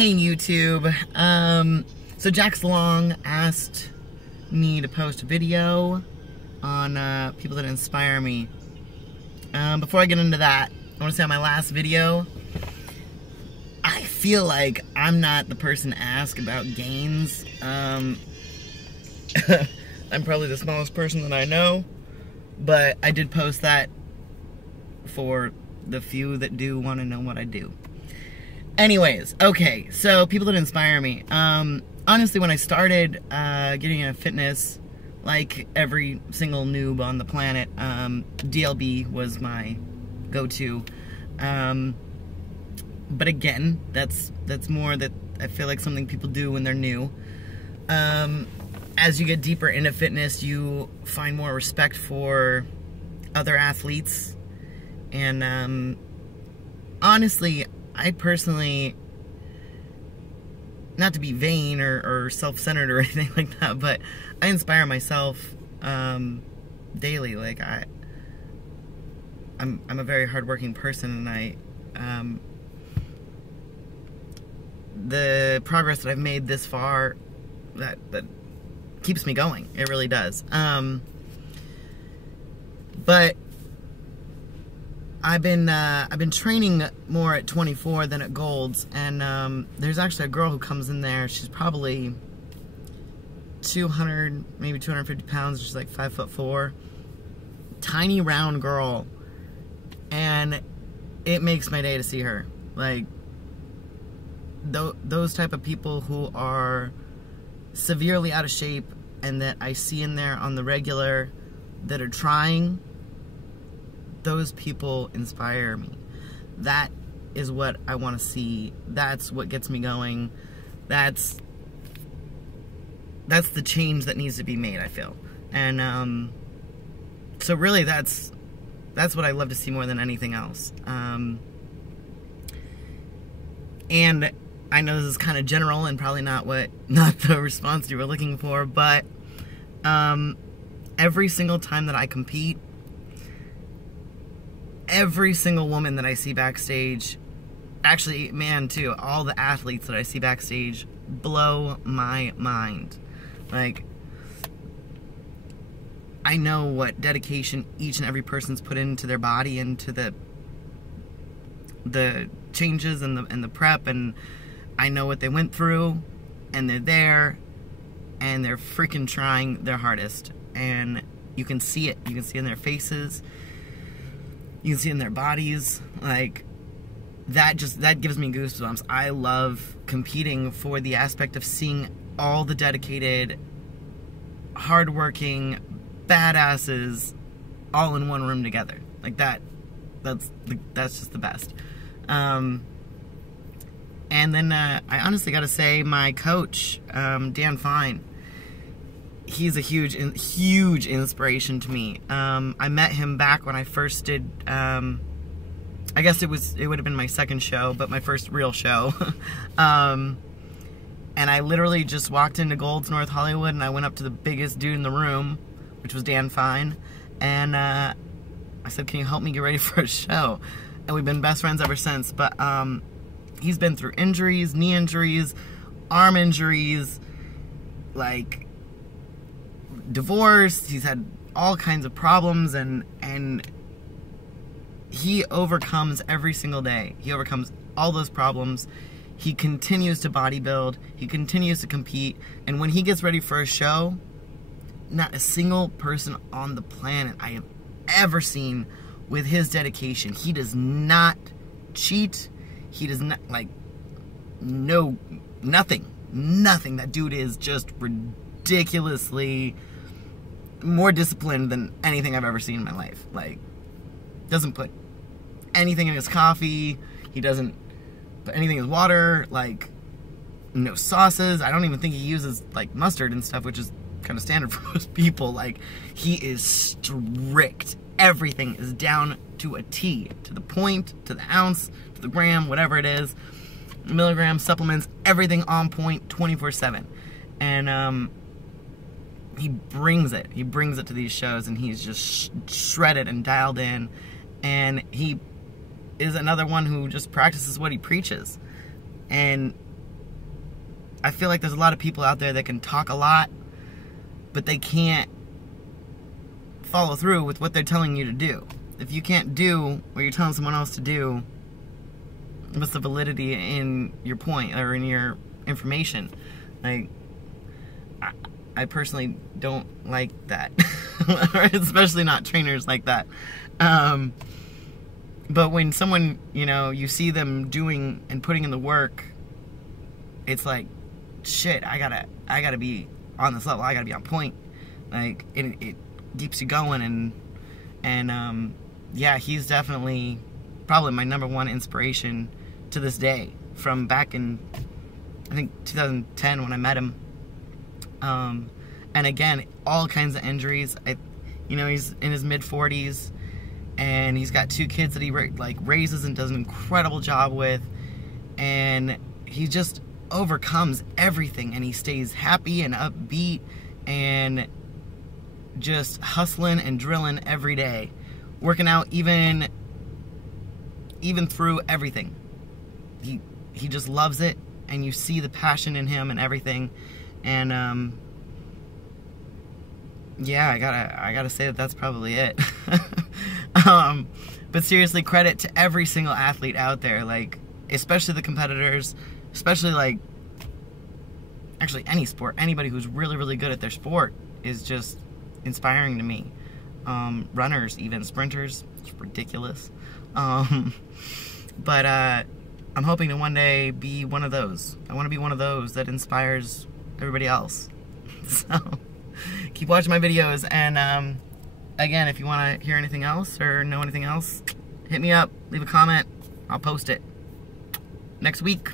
Hey YouTube, so Jax Long asked me to post a video on people that inspire me. Before I get into that, I want to say on my last video, I feel like I'm not the person to ask about gains. I'm probably the smallest person that I know, but I did post that for the few that do want to know what I do. Anyways, okay, so people that inspire me. Honestly, when I started getting into fitness, like every single noob on the planet, DLB was my go-to. But again, that's more that I feel like something people do when they're new. As you get deeper into fitness, you find more respect for other athletes. And honestly, I personally, not to be vain or self-centered or anything like that, but I inspire myself daily. Like I'm a very hardworking person, and the progress that I've made this far, that keeps me going. It really does. But I've been training more at 24 than at Gold's, and there's actually a girl who comes in there. She's probably 200, maybe 250 pounds. She's like 5'4", tiny round girl, and it makes my day to see her. Like those type of people who are severely out of shape and that I see in there on the regular that are trying. Those people inspire me. That is what I want to see. That's what gets me going. That's the change that needs to be made, I feel. And so really that's what I love to see more than anything else. And I know this is kind of general and probably not the response you were looking for, but every single time that I compete, every single woman that I see backstage, actually, man, too, all the athletes that I see backstage blow my mind. Like, I know what dedication each and every person's put into their body, into the changes and the prep, and I know what they went through, and they're there, and they're freaking trying their hardest, and you can see it. You can see it in their faces. You can see it in their bodies. Like, that gives me goosebumps. I love competing for the aspect of seeing all the dedicated, hardworking badasses all in one room together. Like that's just the best. And then I honestly gotta say, my coach, Dan Fine, he's a huge inspiration to me. I met him back when I first did, I guess it would have been my second show, but my first real show. And I literally just walked into Gold's North Hollywood, and I went up to the biggest dude in the room, which was Dan Fine, and I said, "Can you help me get ready for a show?" And we've been best friends ever since. But he's been through injuries, knee injuries, arm injuries, like divorce. He's had all kinds of problems, and he overcomes every single day. He overcomes all those problems. He continues to bodybuild. He continues to compete. And when he gets ready for a show, not a single person on the planet I have ever seen with his dedication. He does not cheat. He does not, like, nothing. That dude is just ridiculously more disciplined than anything I've ever seen in my life. Like, doesn't put anything in his coffee. He doesn't put anything in his water. Like, no sauces. I don't even think he uses, like, mustard and stuff, which is kind of standard for most people. Like, he is strict. Everything is down to a T, to the point, to the ounce, to the gram, whatever it is. Milligrams, supplements, everything on point, 24/7. And he brings it. He brings it to these shows, and he's just shredded and dialed in. And he is another one who just practices what he preaches. And I feel like there's a lot of people out there that can talk a lot, but they can't follow through with what they're telling you to do. If you can't do what you're telling someone else to do, what's the validity in your point or in your information? Like, I personally don't like that, especially not trainers like that. But when someone, you know, you see them doing and putting in the work, it's like, shit, I gotta be on this level. I gotta be on point. Like, it keeps you going, and yeah, he's definitely probably my #1 inspiration to this day, from back in, I think, 2010 when I met him. And again, all kinds of injuries. You know, he's in his mid-40s, and he's got 2 kids that he raises and does an incredible job with, and he just overcomes everything, and he stays happy and upbeat and just hustling and drilling every day, working out even through everything. He just loves it, and you see the passion in him and everything. And yeah, I gotta say that that's probably it. But seriously, credit to every single athlete out there, like, especially the competitors, especially, like, actually any sport. Anybody who's really, really good at their sport is just inspiring to me. Runners, even sprinters, it's ridiculous. But I'm hoping to one day be one of those. I want to be one of those that inspires everybody else. So keep watching my videos, and again, if you want to hear anything else or know anything else, hit me up, leave a comment, I'll post it next week.